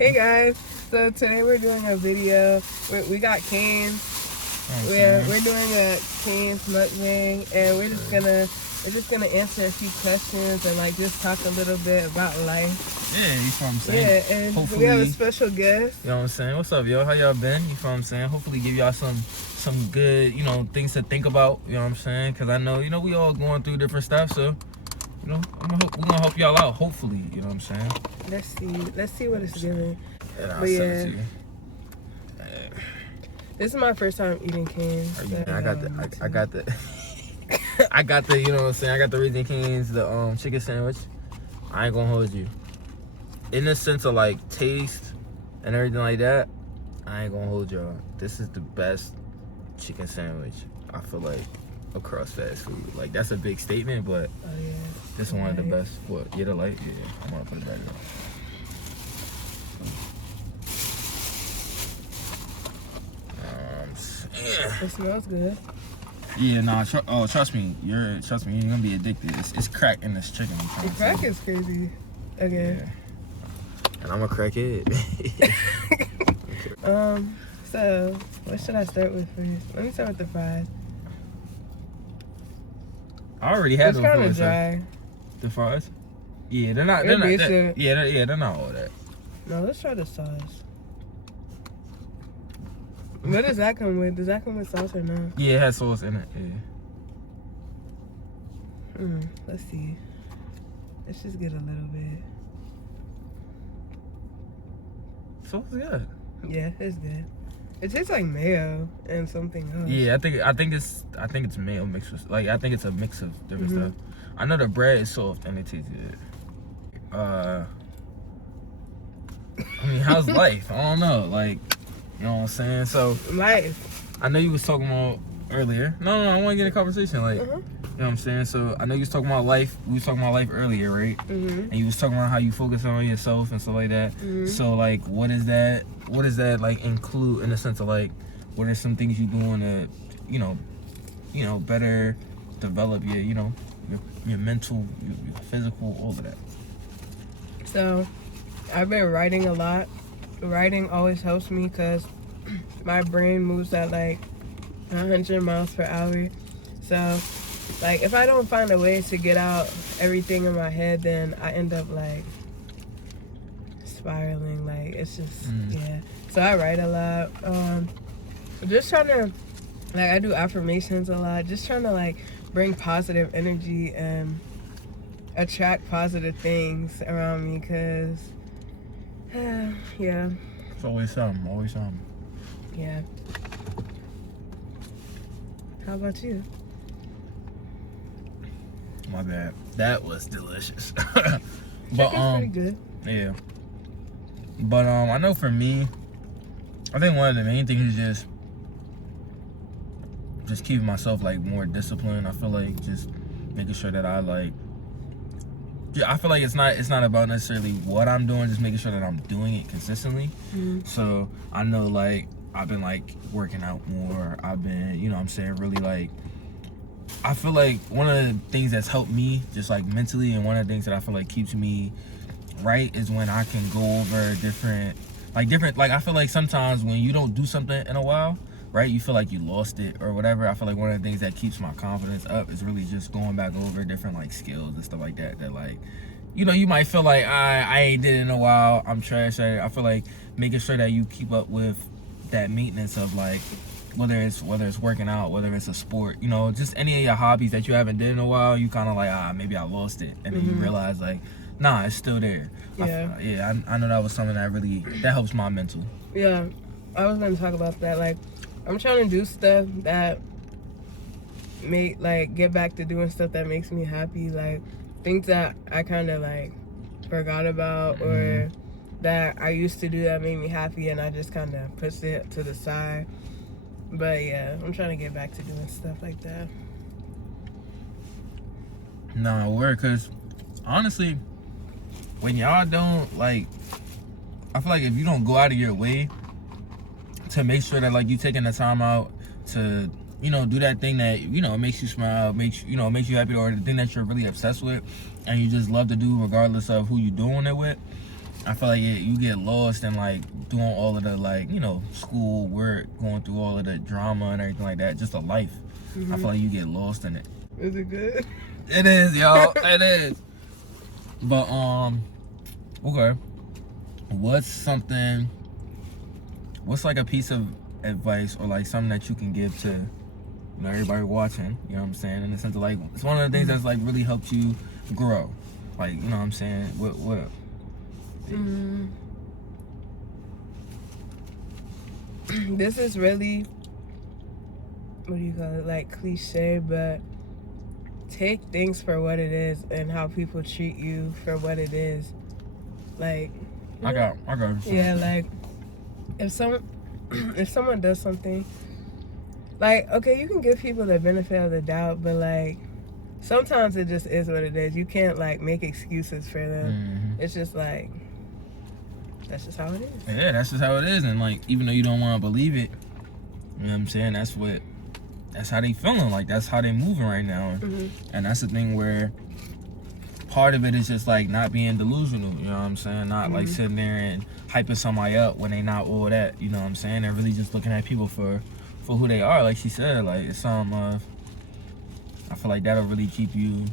Hey guys, so today we're doing a video. We got Canes. We're doing a Canes Mukbang, and we're just gonna answer a few questions and like just talk a little bit about life. Yeah, you know what I'm saying? Yeah, and hopefully, we have a special guest. You know what I'm saying? What's up, yo? How y'all been? You know what I'm saying? Hopefully give y'all some good, things to think about. You know what I'm saying? Because I know, we all going through different stuff, so we're gonna help y'all out. Hopefully, you know what I'm saying? Let's see what it's giving. But yeah, this is my first time eating Canes. I got the I got the, you know what I'm saying? I got the Raising Canes, the chicken sandwich. I ain't gonna hold you. In the sense of like taste and everything like that, I ain't gonna hold y'all. This is the best chicken sandwich, I feel like, across fast food. Like, that's a big statement, but this is one of the best. What? Yeah, the light? Yeah, I'm gonna put it back on. It smells good. Yeah, nah. Trust me. You're gonna be addicted. It's crack in this chicken. The crack is crazy. Okay. Yeah. And I'm a crackhead. So what should I start with first? Let me start with the fries. I already had them. It's kind of dry. The fries? Yeah, they're not. They're not all that. No, let's try the sauce. What does that come with? Does that come with sauce or no? Yeah, it has sauce in it. Yeah. Let's see. Let's just get a little bit. Sauce is good. Yeah, it's good. It tastes like mayo and something else. Yeah, I think it's mayo mixed with, like, I think it's a mix of different stuff. I know the bread is soft and it tastes good. I mean, how's life? I don't know, like, you know what I'm saying? So life. I know you was talking about earlier. No, I want to get a conversation, like, you know what I'm saying? So I know you was talking about life. We was talking about life earlier, right? And you was talking about how you focus on yourself and stuff like that. So like, what does that like include in the sense of like, what are some things you doing to, better develop your, your mental, your physical, all of that? So I've been writing a lot. Writing always helps me because my brain moves at like 100 miles per hour. So like, if I don't find a way to get out everything in my head, then I end up like spiraling. Like, it's just so I write a lot. Just trying to, like, I do affirmations a lot, just trying to like bring positive energy and attract positive things around me, because yeah, it's always something. Yeah. How about you? My bad. That was delicious. But pretty good. Yeah. But I know for me, I think one of the main things is just keeping myself like more disciplined. I feel like just making sure that I feel like it's not about necessarily what I'm doing, just making sure that I'm doing it consistently. So I know, like, I've been like working out more. I've been, really like, I feel like one of the things that's helped me just like mentally, and one of the things that I feel like keeps me right, is when I can go over different, I feel like sometimes when you don't do something in a while, right, you feel like you lost it or whatever. I feel like one of the things that keeps my confidence up is really just going back over different like skills and stuff like that like, you might feel like I ain't did it in a while, I'm trash at it. I feel like making sure that you keep up with that maintenance of like, whether it's working out, whether it's a sport, just any of your hobbies that you haven't did in a while, you kind of like, maybe I lost it, and then you realize like, nah, it's still there. Yeah. I know that was something that helps my mental. Yeah, I was gonna talk about that. Like, I'm trying to do stuff that get back to doing stuff that makes me happy, like things that I kind of like forgot about, or that I used to do that made me happy, and I just kind of pushed it to the side. But yeah, I'm trying to get back to doing stuff like that. Nah, because honestly, when y'all don't, like, I feel like if you don't go out of your way to make sure that like you taking the time out to, do that thing that, makes you smile, makes you happy, or the thing that you're really obsessed with and you just love to do regardless of who you're doing it with, I feel like you get lost in like doing all of the like, you know, school work, going through all of the drama and everything like that, just a life. I feel like you get lost in it. Is it good? It is, yo. It is. But okay. What's like a piece of advice or like something that you can give to, you know, everybody watching, you know what I'm saying? In the sense of like, it's one of the things that's like really helped you grow. Like, you know what I'm saying? What? This is really, what do you call it, like cliche, but take things for what it is and how people treat you for what it is. Like, I got yeah, like if someone does something, like, okay, you can give people the benefit of the doubt, but like sometimes it just is what it is. You can't like make excuses for them. It's just like, that's just how it is. Yeah, that's just how it is. And like, even though you don't want to believe it, you know what I'm saying? That's how they feeling. Like, that's how they moving right now. And that's the thing where part of it is just like not being delusional, you know what I'm saying? Not like sitting there and hyping somebody up when they not all that, you know what I'm saying? They're really just looking at people for who they are, like she said. Like, it's something I feel like that'll keep you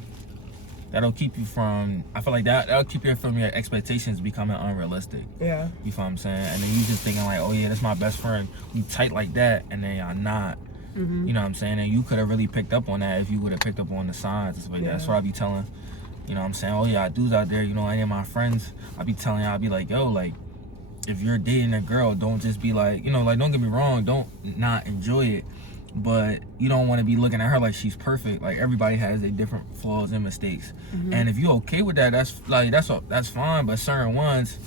from, I feel like that'll keep you from your expectations becoming unrealistic. Yeah. You feel what I'm saying? And then you just thinking like, oh yeah, that's my best friend. You tight like that, and then y'all not. You know what I'm saying? And you could have really picked up on that if you would have picked up on the signs and stuff like that. That's what I be telling, you know what I'm saying? Oh yeah, dudes out there, you know, any of my friends, I be telling y'all, I be like, yo, like, if you're dating a girl, don't just be like, you know, like, don't get me wrong, don't not enjoy it, but you don't want to be looking at her like she's perfect. Like, everybody has their different flaws and mistakes. And if you're okay with that, that's fine. But certain ones,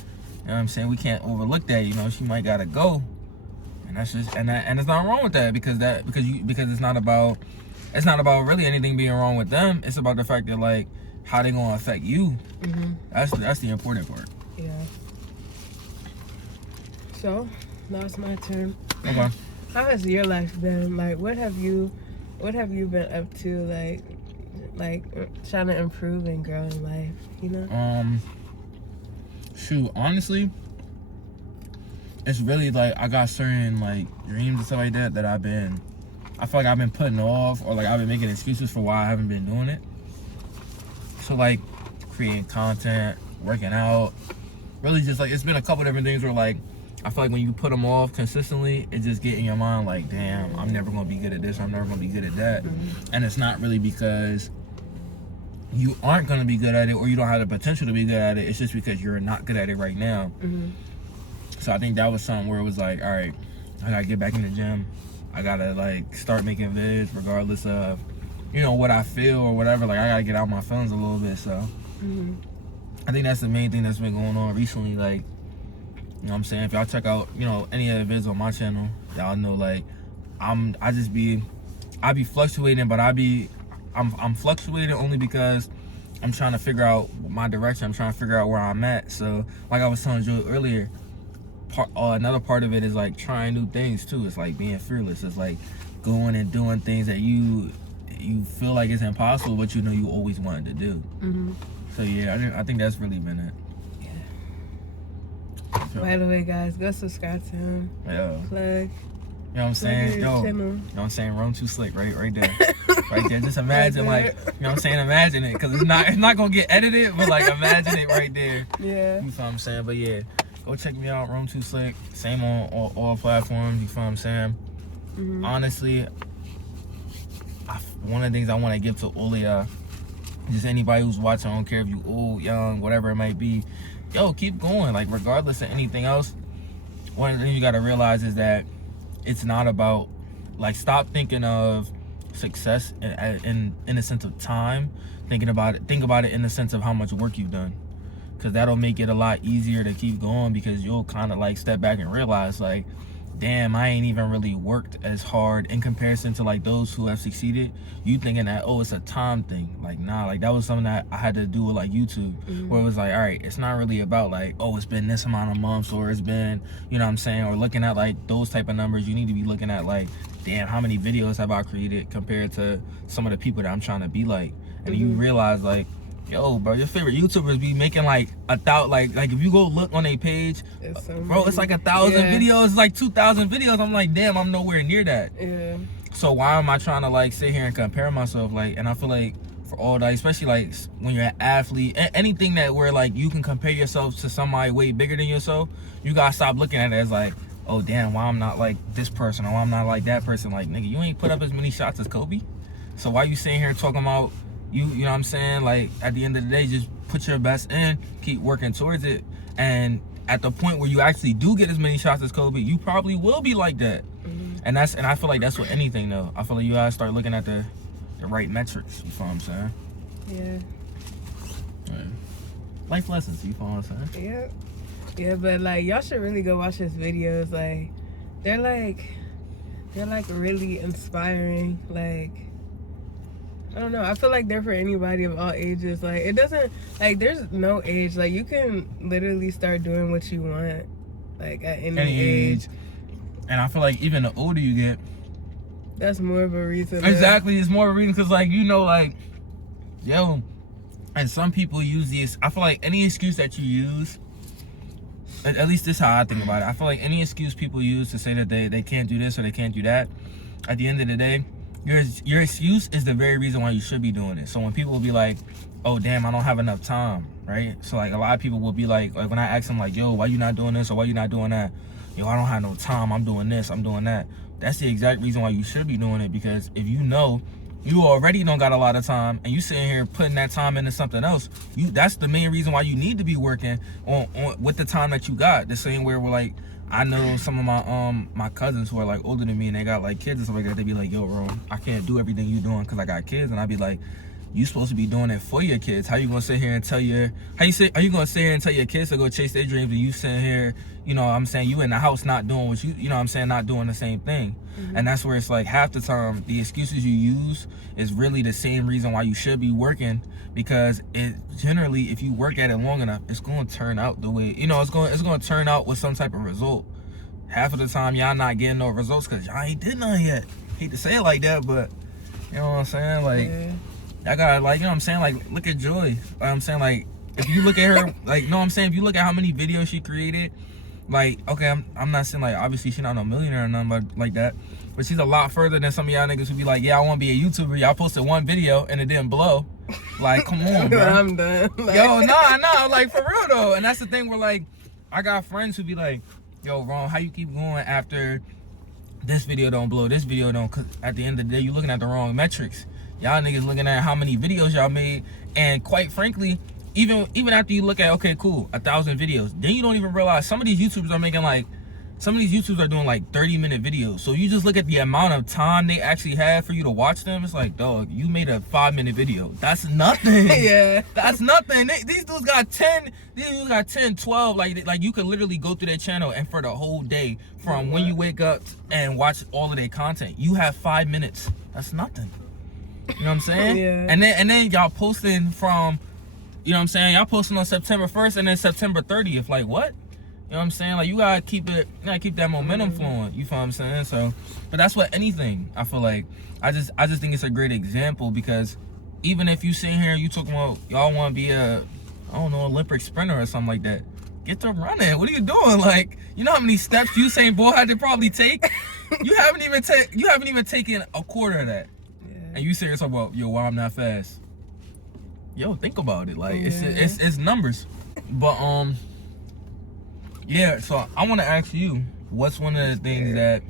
you know what I'm saying, we can't overlook that. You know, she might gotta go, and that's just and there's nothing wrong with that, because it's not about really anything being wrong with them. It's about the fact that like how they gonna affect you. That's the important part. Yeah. So now it's my turn. Okay. How has your life been? Like, what have you been up to? Like trying to improve and grow in life, you know? Shoot, honestly, it's really like I got certain like dreams and stuff like that I feel like I've been putting off, or like I've been making excuses for why I haven't been doing it. So like creating content, working out, really just like, it's been a couple different things where like I feel like when you put them off consistently, it just get in your mind like, damn, I'm never gonna be good at this, I'm never gonna be good at that. And it's not really because you aren't gonna be good at it or you don't have the potential to be good at it. It's just because you're not good at it right now. So I think that was something where it was like, all right, I gotta get back in the gym. I gotta like start making vids regardless of, you know, what I feel or whatever. Like, I gotta get out my feelings a little bit. So I think that's the main thing that's been going on recently. Like, you know what I'm saying? If y'all check out, you know, any of the vids on my channel, y'all know like I be fluctuating, but I'm fluctuating only because I'm trying to figure out my direction. I'm trying to figure out where I'm at. So like I was telling Joe earlier, another part of it is like trying new things too. It's like being fearless. It's like going and doing things that you feel like it's impossible, but you know you always wanted to do. So yeah, I think that's really been it. By the way, guys, go subscribe to him. Yeah. Plug. You know what I'm saying? Yo, you know what I'm saying? Roam too slick, right there. Right there. Just imagine, like, you know what I'm saying? Imagine it, because it's not going to get edited, but, like, imagine it right there. Yeah. You feel what I'm saying? But, yeah, go check me out, Roam Too Slick. Same on all platforms, you feel what I'm saying? Honestly, one of the things I want to give to all of y'all, just anybody who's watching, I don't care if you old, young, whatever it might be, yo, keep going. Like, regardless of anything else, one of the things you got to realize is that it's not about, like, stop thinking of success in the sense of time. Think about it in the sense of how much work you've done, because that'll make it a lot easier to keep going, because you'll kind of like step back and realize like, damn, I ain't even really worked as hard in comparison to like those who have succeeded. You thinking that, oh, it's a time thing. Like, nah, like that was something that I had to do with like YouTube, where it was like, all right, it's not really about like, oh, it's been this amount of months, or it's been, you know what I'm saying, or looking at like those type of numbers. You need to be looking at like, damn, how many videos have I created compared to some of the people that I'm trying to be like. And you realize like, Yo, bro, your favorite YouTubers be making like like if you go look on their page, It's so bro, it's like 1,000 videos, it's like 2,000 videos. I'm like, damn, I'm nowhere near that. Yeah. So why am I trying to like sit here and compare myself? Like, and I feel like for all that, especially like when you're an athlete, anything that where like you can compare yourself to somebody way bigger than yourself, you gotta stop looking at it as like, oh damn, why I'm not like this person or why I'm not like that person. Like, nigga, you ain't put up as many shots as Kobe. So why you sitting here talking about you know what I'm saying? Like, at the end of the day, just put your best in, keep working towards it, and at the point where you actually do get as many shots as Kobe, you probably will be like that. And I feel like that's with anything though. I feel like you gotta start looking at the right metrics. You feel what I'm saying? Yeah. Life lessons. You feel what I'm saying? Yeah. Yeah, but like y'all should really go watch his videos. Like they're like really inspiring. Like I don't know. I feel like they're for anybody of all ages. Like it doesn't like there's no age. Like you can literally start doing what you want. Like at any age. And I feel like even the older you get, that's more of a reason. Exactly, it's more of a reason because, like, you know, like, yo, and some people use these. I feel like any excuse that you use, at least this is how I think about it. I feel like any excuse people use to say that they can't do this or they can't do that, at the end of the day, your excuse is the very reason why you should be doing it. So when people will be like, oh, damn, I don't have enough time, right? So, like, a lot of people will be like when I ask them, like, yo, why you not doing this or why you not doing that? Yo, I don't have no time, I'm doing this, I'm doing that. That's the exact reason why you should be doing it, because if you know you already don't got a lot of time and you sitting here putting that time into something else, that's the main reason why you need to be working on with the time that you got. The same way we're like, I know some of my cousins who are like older than me and they got like kids and stuff like that. They be like, yo, bro, I can't do everything you doing because I got kids. And I be like, you supposed to be doing it for your kids. How you gonna sit here and tell are you gonna sit here and tell your kids to go chase their dreams and you sitting here, you know what I'm saying, you in the house not doing what you know what I'm saying, not doing the same thing. And that's where it's like half the time the excuses you use is really the same reason why you should be working, because it generally, if you work at it long enough, it's gonna turn out the way, you know, it's gonna turn out with some type of result. Half of the time y'all not getting no results because y'all ain't did nothing yet. Hate to say it like that, but you know what I'm saying, like I gotta, like, you know what I'm saying, like, look at Joy. Like, I'm saying, like, if you look at her, like, no, I'm saying, if you look at how many videos she created, like, okay, I'm not saying, like, obviously she not no millionaire or nothing but like that, but she's a lot further than some of y'all niggas who be like, yeah, I want to be a YouTuber. Y'all posted one video and it didn't blow. Like, come on, bro. I'm done. Like, yo, no, like, for real, though. And that's the thing where, like, I got friends who be like, yo, Ron, how you keep going after this video don't blow, this video don't, because at the end of the day, you're looking at the wrong metrics. Y'all niggas looking at how many videos y'all made, and quite frankly, even after you look at, okay, cool, 1,000 videos, then you don't even realize some of these YouTubers are making like, some of these YouTubers are doing like 30-minute videos. So you just look at the amount of time they actually have for you to watch them. It's like, dog, you made a 5-minute video. That's nothing. Yeah. That's nothing. These dudes got 10, 12. Like you could literally go through their channel and for the whole day, from when you wake up and watch all of their content, you have 5 minutes. That's nothing. You know what I'm saying? Yeah. And then y'all posting from, you know what I'm saying? Y'all posting on September 1st and then September 30th. Like, what? You know what I'm saying? Like, you gotta keep that momentum flowing. You feel what I'm saying? So, but that's what anything, I feel like. I just think it's a great example, because even if you sit here and you talking about y'all want to be a, I don't know, Olympic sprinter or something like that, get to running. What are you doing? Like, you know how many steps Usain Bolt had to probably take? You haven't even taken a quarter of that. And you serious about, yo, why I'm not fast? Yo, think about it. Like, it's numbers. But yeah. So I want to ask you, what's one of the things that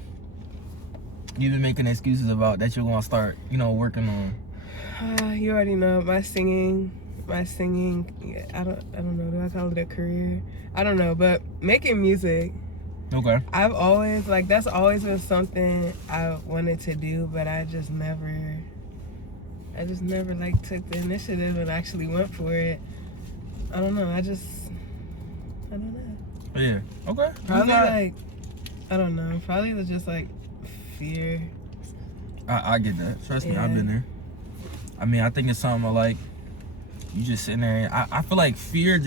you've been making excuses about that you're gonna start, you know, working on? You already know my singing. Yeah, I don't know. Do I call it a career? I don't know. But making music. Okay. I've always, like, that's always been something I wanted to do, but I just never like took the initiative and actually went for it. I don't know. I don't know. Yeah. Okay. Probably like, I don't know. Probably was just like fear. I get that. Trust me, I've been there. I mean, I think it's something like you just sitting there. I feel like fear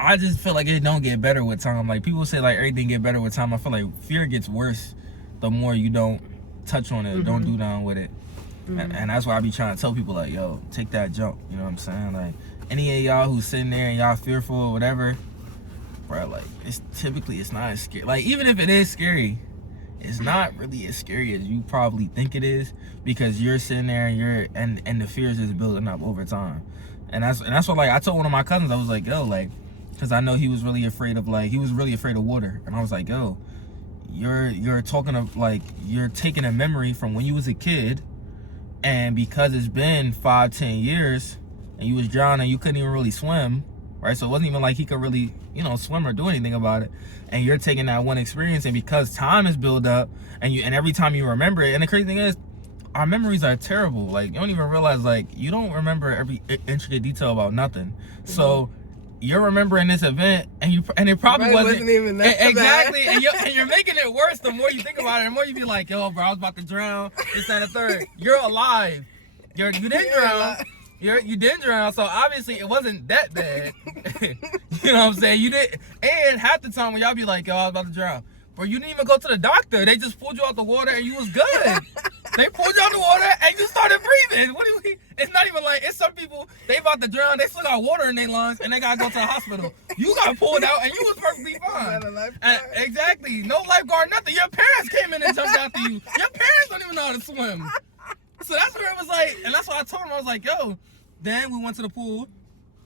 I just feel like it don't get better with time. Like, people say like everything get better with time. I feel like fear gets worse the more you don't touch on it, don't do nothing with it. And that's why I be trying to tell people, like, yo, take that jump. You know what I'm saying? Like, any of y'all who's sitting there and y'all fearful or whatever, bro, like, it's not as scary. Like, even if it is scary, it's not really as scary as you probably think it is, because you're sitting there and the fears is building up over time. And that's what, like, I told one of my cousins, I was like, yo, like, because I know he was really afraid of water. And I was like, yo, you're talking of, like, you're taking a memory from when you was a kid, and because it's been 5-10 years and you was drowning, you couldn't even really swim, right? So it wasn't even like he could really, you know, swim or do anything about it. And you're taking that one experience, and because time is built up, and every time you remember it, and the crazy thing is, our memories are terrible. Like, you don't even realize, like, you don't remember every intricate detail about nothing. So you're remembering this event, and it probably wasn't even that exactly. bad. and you're making it worse the more you think about it. The more you be like, yo, bro, I was about to drown. This, that, and the third. You're alive. You didn't drown. You didn't drown, so obviously it wasn't that bad. You know what I'm saying? You did, and half the time when y'all be like, yo, I was about to drown, bro, you didn't even go to the doctor. They just pulled you out the water and you was good. They pulled you out the water and you started breathing. What do you mean? It's not even like, it's some people, they about to drown, they still got water in their lungs and they gotta go to the hospital. You got pulled out and you was perfectly fine. Exactly. No lifeguard, nothing. Your parents came in and jumped after you. Your parents don't even know how to swim. So that's where it was like, and that's why I told him, I was like, yo, then we went to the pool.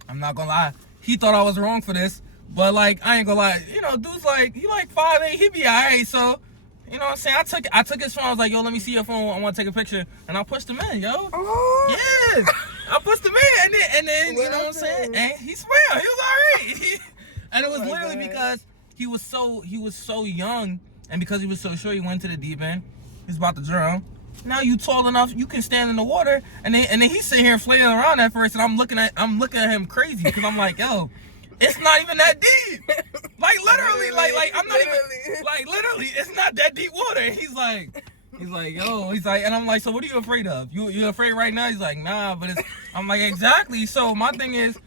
I'm not gonna lie, he thought I was wrong for this, but like, I ain't gonna lie, you know, dude's like, he like 5'8", he be alright, so, you know what I'm saying, I took his phone, I was like, yo, let me see your phone, I wanna take a picture, and I pushed him in, yo. Oh. Yeah, I pushed him in, and then you know what I'm saying, and he swam, he was alright. And it was literally because he was so young, and because he was so short, he went to the deep end, he's about to drown. Now you tall enough, you can stand in the water, and then he's sitting here flailing around at first, and I'm looking at him crazy, because I'm like, yo, it's not even that deep. Like literally, like I'm not even, like literally, it's not that deep water. And he's like, yo, and I'm like, so what are you afraid of? You afraid right now? He's like, nah, but I'm like, exactly. So my thing is,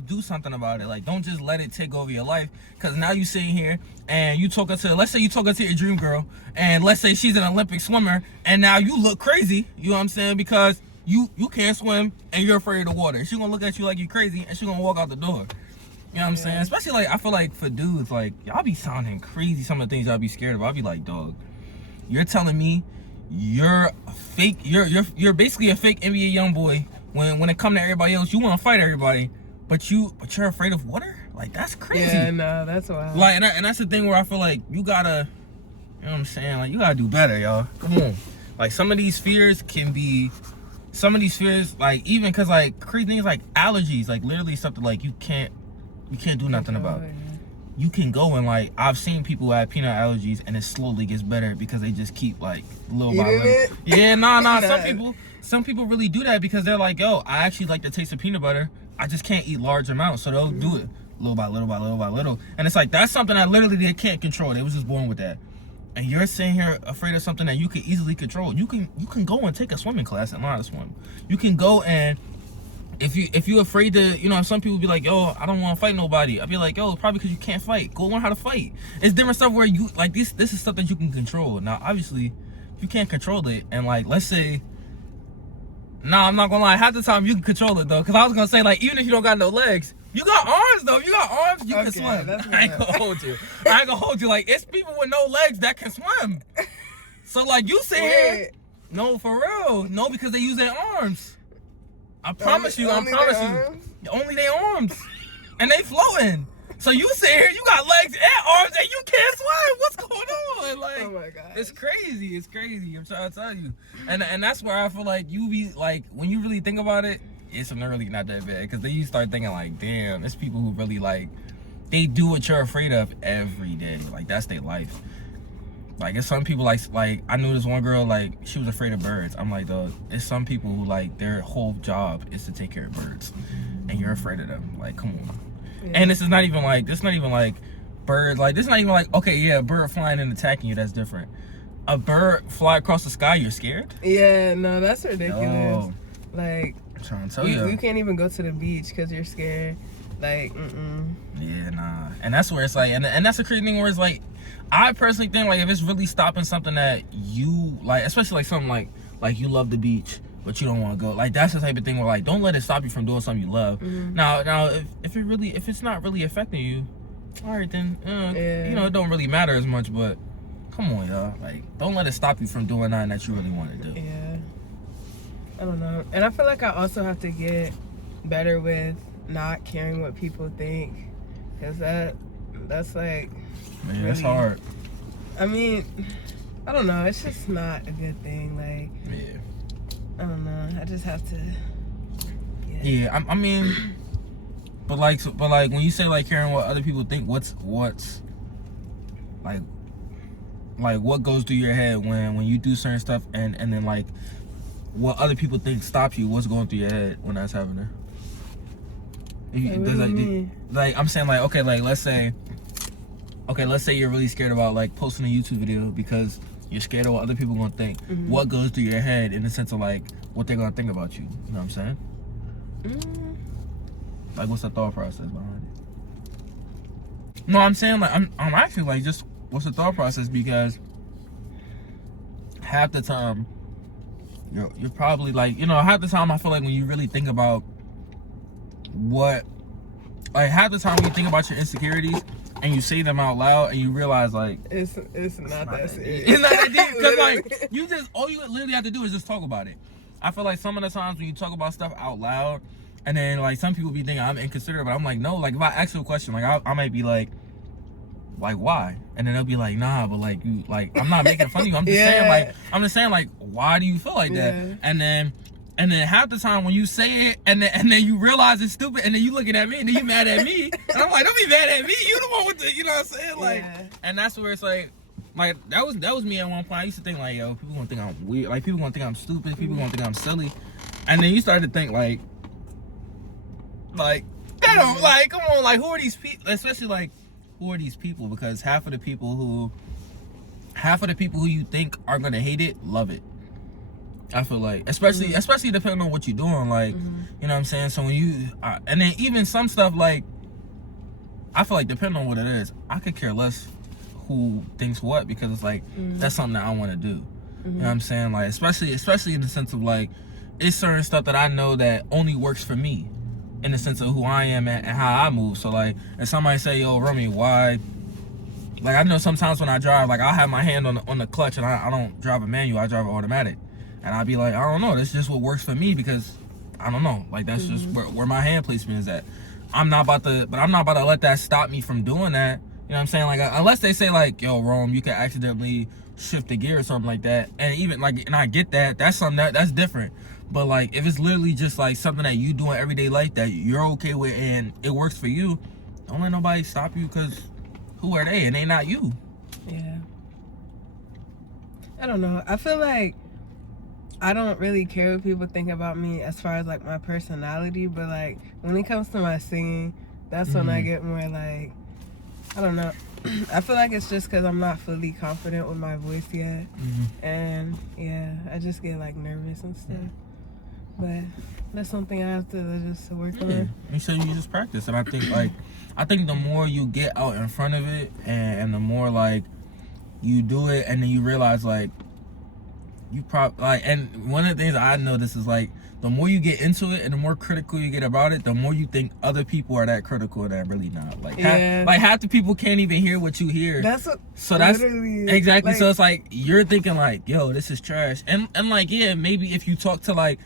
do something about it. Like, don't just let it take over your life. Because now you sitting here and you talking to, let's say you talking to your dream girl, and let's say she's an Olympic swimmer, and now you look crazy, you know what I'm saying? Because you can't swim and you're afraid of the water. She gonna look at you like you crazy, and she gonna walk out the door. You know what I'm saying? Especially, like, I feel like for dudes, like, y'all be sounding crazy, some of the things y'all be scared of. I'll be like, dog, you're telling me you're fake, you're basically a fake NBA young boy. When it come to everybody else, you want to fight everybody, but you're afraid of water? Like, that's crazy. Yeah, no, that's wild. Like, and that's the thing where I feel like you gotta, you know what I'm saying? Like, you gotta do better, y'all. Come on. Like, some of these fears, like, even because, like, crazy things like allergies, like, literally something like you can't do nothing about. You can go and, like, I've seen people who have peanut allergies and it slowly gets better because they just keep, like, little by little. Yeah, nah. Some people really do that because they're like, yo, I actually like the taste of peanut butter. I just can't eat large amounts. So they'll do it little by little. And it's like, that's something that literally they can't control. They was just born with that. And you're sitting here afraid of something that you can easily control. You can go and take a swimming class and learn how to swim. You can go and, if you're afraid to, you know, some people be like, yo, I don't want to fight nobody. I'd be like, yo, probably because you can't fight. Go learn how to fight. It's different stuff where you, like, this is stuff that you can control. Now, obviously, if you can't control it, and, like, let's say, I'm not gonna lie, half the time you can control it, though, because I was gonna say, like, even if you don't got no legs, you got arms, though. If you got arms, you can swim. I ain't gonna hold you. Like, it's people with no legs that can swim. So, like, you sit here, no, for real, no, because they use their arms. I promise you. Only their arms. And they floating. So you sit here, you got legs and arms, and you can't swim. What's going on? Like, oh my God. It's crazy. I'm trying to tell you. And that's where I feel like you be, like, when you really think about it, it's really not that bad. Because then you start thinking, like, damn, there's people who really, like, they do what you're afraid of every day. Like, that's their life. Like, it's some people, like I knew this one girl, like, she was afraid of birds. I'm like, dog, it's some people who, like, their whole job is to take care of birds. And you're afraid of them. Like, come on. Yeah. And this is not even like birds. Like, this is not even like, okay, yeah, a bird flying and attacking you, that's different. A bird fly across the sky, you're scared? Yeah, no, that's ridiculous. No. Like, I'm trying to tell you. You can't even go to the beach because you're scared. Like, Yeah, nah. And that's where it's like, and that's the crazy thing where it's like, I personally think, like, if it's really stopping something that you like, especially like something like you love the beach, but you don't want to go. Like, that's the type of thing where, like, don't let it stop you from doing something you love. Now, if it's not really affecting you, all right, then, you know, it don't really matter as much, but come on, y'all. Like, don't let it stop you from doing nothing that you really want to do. Yeah. I don't know. And I feel like I also have to get better with not caring what people think. Because that's like... Man, really, that's hard. I mean, I don't know. It's just not a good thing. Like, Yeah. I don't know. I just have to... Yeah, I mean... But like when you say like caring what other people think, what's like what goes through your head when you do certain stuff and then like what other people think stops you? What's going through your head when that's happening? Like I'm saying, like, okay, like let's say you're really scared about like posting a YouTube video because you're scared of what other people gonna think. What goes through your head in the sense of like what they're gonna think about you? You know what I'm saying? Like, what's the thought process behind it? No, I'm saying, like, I'm actually, like, just, what's the thought process? Because half the time, you're probably, like, you know, half the time I feel like when you really think about half the time when you think about your insecurities and you say them out loud and you realize, like, it's not that serious. It's not that deep. Because, like, all you literally have to do is just talk about it. I feel like some of the times when you talk about stuff out loud, and then, like, some people be thinking I'm inconsiderate, but I'm like, no. Like, if I ask you a question, like, I might be like, why? And then they'll be like, nah, but, like, you, like, I'm not making fun of you. I'm just saying, like, why do you feel like that? And then half the time when you say it, and then you realize it's stupid, and then you looking at me, and then you mad at me, and I'm like, don't be mad at me. You the one with the, you know what I'm saying? Like, and that's where it's like that was me at one point. I used to think like, yo, people gonna think I'm weird. Like, people gonna think I'm stupid. People gonna think I'm silly. And then you start to think like they don't, like, come on, like, who are these people? Especially like, who are these people? Because half of the people who you think are gonna hate it love it. I feel like, especially depending on what you're doing, like, you know what I'm saying. So when you and then even some stuff, like, I feel like depending on what it is, I could care less who thinks what, because it's like that's something that I want to do. You know what I'm saying? Like, especially in the sense of like, it's certain stuff that I know that only works for me, in the sense of who I am and how I move. So like, if somebody say, yo, Rommie, why? Like, I know sometimes when I drive, like, I'll have my hand on the clutch, and I don't drive a manual, I drive an automatic. And I'll be like, I don't know, that's just what works for me, because I don't know, like, that's just where my hand placement is at. I'm not about to let that stop me from doing that. You know what I'm saying? Like, unless they say like, yo, Rome, you can accidentally shift the gear or something like that. And even like, and I get that, that's something that's different. But like, if it's literally just like something that you do in everyday life that you're okay with and it works for you, don't let nobody stop you, because who are they? And they not you. Yeah. I don't know. I feel like I don't really care what people think about me as far as like my personality, but like when it comes to my singing, that's when I get more like, I don't know. I feel like it's just because I'm not fully confident with my voice yet. And yeah, I just get like nervous and stuff. But that's something I have to just work on. Make sure you just practice. And I think the more you get out in front of it, and the more like you do it, and then you realize like you probably like, and one of the things I notice is like, the more you get into it and the more critical you get about it, the more you think other people are that critical and they're really not. Like, half the people can't even hear what you hear. That's what. So that's exactly. Like, so it's like you're thinking like, yo, this is trash. And like, yeah, maybe if you talk to like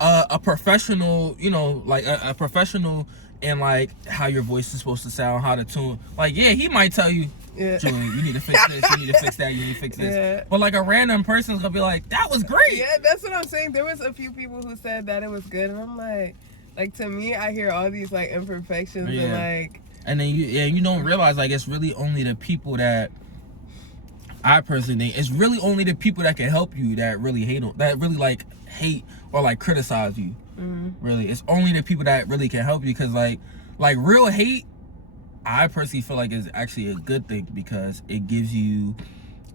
a professional, you know, like a professional in like how your voice is supposed to sound, how to tune. Like, yeah, he might tell you, Julie, you need to fix this, you need to fix that, you need to fix this. But like a random person's gonna be like, that was great. Yeah, that's what I'm saying. There was a few people who said that it was good, and I'm like to me, I hear all these like imperfections and like. And then you don't realize like it's really only the people that, I personally think it's really only the people that can help you that really hate or like criticize you. Really, it's only the people that really can help you, because like real hate, I personally feel like is actually a good thing, because it gives you,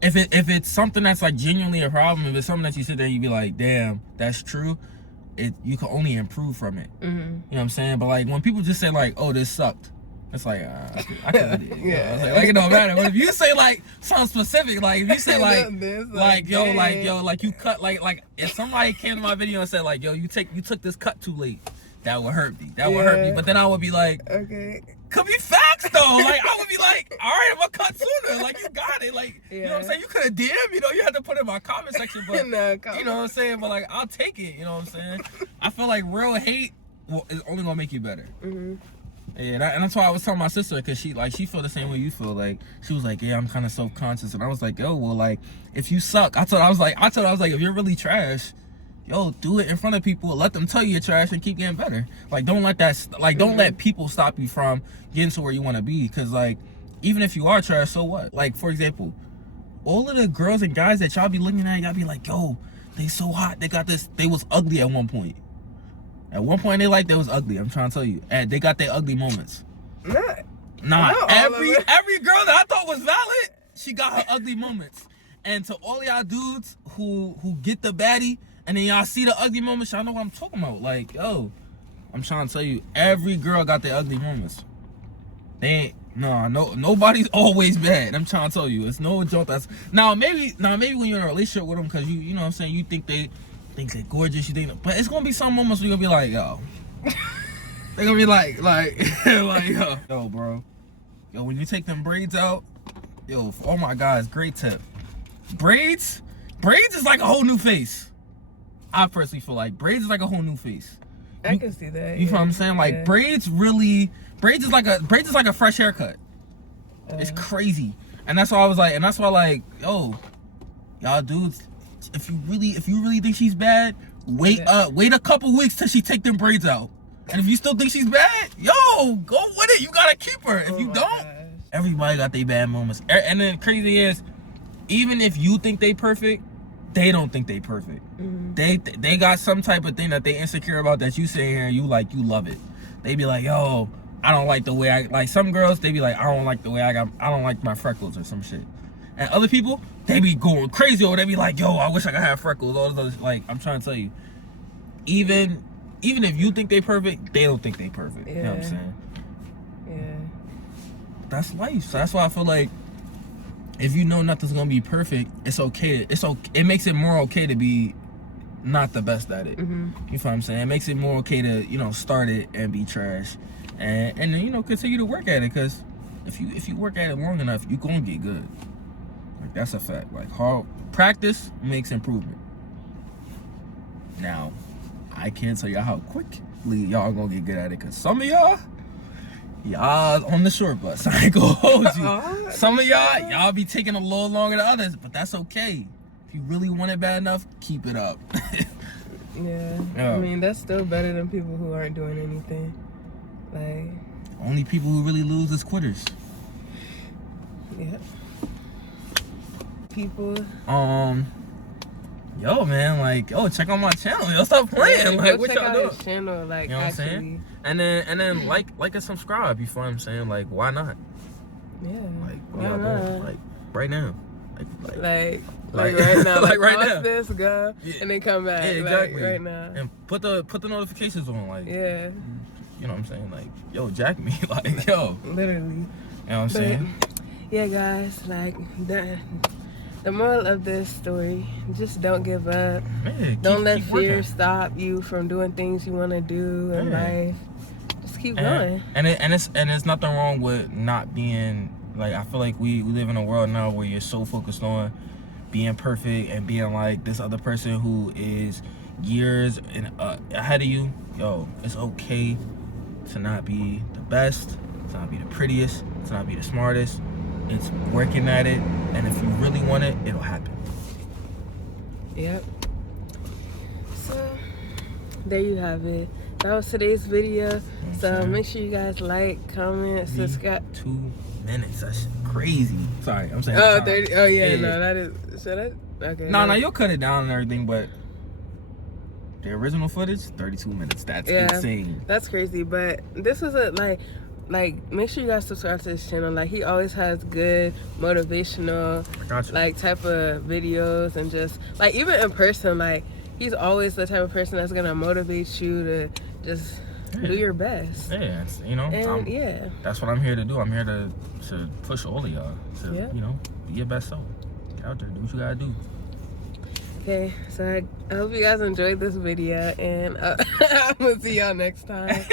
if it's something that's like genuinely a problem, if it's something that you sit there and you be like, damn, that's true, you can only improve from it. You know what I'm saying? But like when people just say like, oh, this sucked, It's like, I couldn't. Yeah. Like, it don't matter. But if you say, like, something specific, like, if you say, like, you cut, like, if somebody came to my video and said, like, yo, you took this cut too late, that would hurt me. That would hurt me. But then I would be like, okay. Could be facts, though. Like, I would be like, all right, I'm going to cut sooner. Like, you got it. Like, you know what I'm saying? You could have DM, you know, you had to put it in my comment section, but, you know what I'm saying? But, like, I'll take it, you know what I'm saying? I feel like real hate is only going to make you better. Mm-hmm. Yeah, and that's why I was telling my sister, because she feel the same way you feel. Like, she was like, yeah, I'm kind of self-conscious. And I was like, yo, well, like, if you suck, I told her, I was like, if you're really trash, yo, do it in front of people. Let them tell you you're trash and keep getting better. Like, don't let that, like, don't let people stop you from getting to where you want to be. Because, like, even if you are trash, so what? Like, for example, all of the girls and guys that y'all be looking at, y'all be like, yo, they so hot. They got this, they was ugly at one point. At one point, they was ugly. I'm trying to tell you. And they got their ugly moments. Not every girl that I thought was valid, she got her ugly moments. And to all y'all dudes who get the baddie, and then y'all see the ugly moments, y'all know what I'm talking about. Like, yo, I'm trying to tell you, every girl got their ugly moments. They ain't, nobody's always bad. I'm trying to tell you. It's no joke. Now maybe when you're in a relationship with them, because you know what I'm saying, you think they're gorgeous, but it's gonna be some moments where you're gonna be like, yo. They're gonna be like, yo, bro. Yo, when you take them braids out, yo, oh my God, great tip. Braids is like a whole new face. I personally feel like braids is like a whole new face. I can see that. You know what I'm saying? Like, braids is like a fresh haircut. It's crazy. And that's why I was like, yo, y'all dudes, if you really think she's bad, wait a couple weeks till she take them braids out. And if you still think she's bad, yo, go with it. You gotta keep her. If you don't, everybody got their bad moments. And then crazy is, even if you think they perfect, they don't think they perfect. Mm-hmm. They got some type of thing that they insecure about that you say here and you love it. They be like, yo, I don't like the way like some girls, they be like, I don't like the way I don't like my freckles or some shit. And other people, they be going crazy over. They be like, yo, I wish I could have freckles. All this other, like, I'm trying to tell you, even if you think they perfect, they don't think they perfect. Yeah. You know what I'm saying? Yeah. That's life. So that's why I feel like if you know nothing's gonna be perfect, it's okay. It makes it more okay to be not the best at it. Mm-hmm. You know what I'm saying? It makes it more okay to, start it and be trash, and then continue to work at it. Because if you work at it long enough, you gonna get good. Like, that's a fact. Like, hard practice makes improvement. Now, I can't tell y'all how quickly y'all gonna get good at it. Because some of y'all on the short bus. I ain't gonna hold you. Some of y'all be taking a little longer than others, but that's okay. If you really want it bad enough, keep it up. Yeah. I mean, that's still better than people who aren't doing anything. Like, only people who really lose is quitters. Yeah. People. Yo, man, like, check out my channel. Yo, stop playing. Like, what y'all doing? Channel, like, you know what I'm saying? And then like and subscribe. You feel what I'm saying? Like, why not? Yeah. Like, what y'all doing? Like, right now. Like right now. Like right now. This, go, and then come back. Yeah, exactly. Like, right now. And put the notifications on. Like, yeah. You know what I'm saying? Like, yo, jack me. Like, yo. Literally. You know what I'm saying? Yeah, guys. Like, the moral of this story, just don't give up. Man, don't let fear stop you from doing things you want to do in life. Just keep going. And it's nothing wrong with not being, like, I feel like we live in a world now where you're so focused on being perfect and being like this other person who is years ahead of you. Yo, it's okay to not be the best, to not be the prettiest, to not be the smartest. It's working at it, and if you really want it, it'll happen. Yep. So, there you have it. That was today's video. So, make sure you guys like, comment, subscribe. 2 minutes. That's crazy. Sorry, I'm saying. 30. Oh, yeah, no, that is. Should I? Okay. No, you'll cut it down and everything, but the original footage, 32 minutes. That's insane. That's crazy, but this is like, make sure you guys subscribe to his channel. Like, he always has good motivational like type of videos, and just like, even in person, like, he's always the type of person that's gonna motivate you to just Yeah. Do your best. Yeah, it's, you know, And yeah, that's what I'm here to do. I'm here to push all of y'all to, Yeah. you know, be your best self. Get out there, do what you gotta do. okay, so I hope you guys enjoyed this video, and I'm gonna see y'all next time.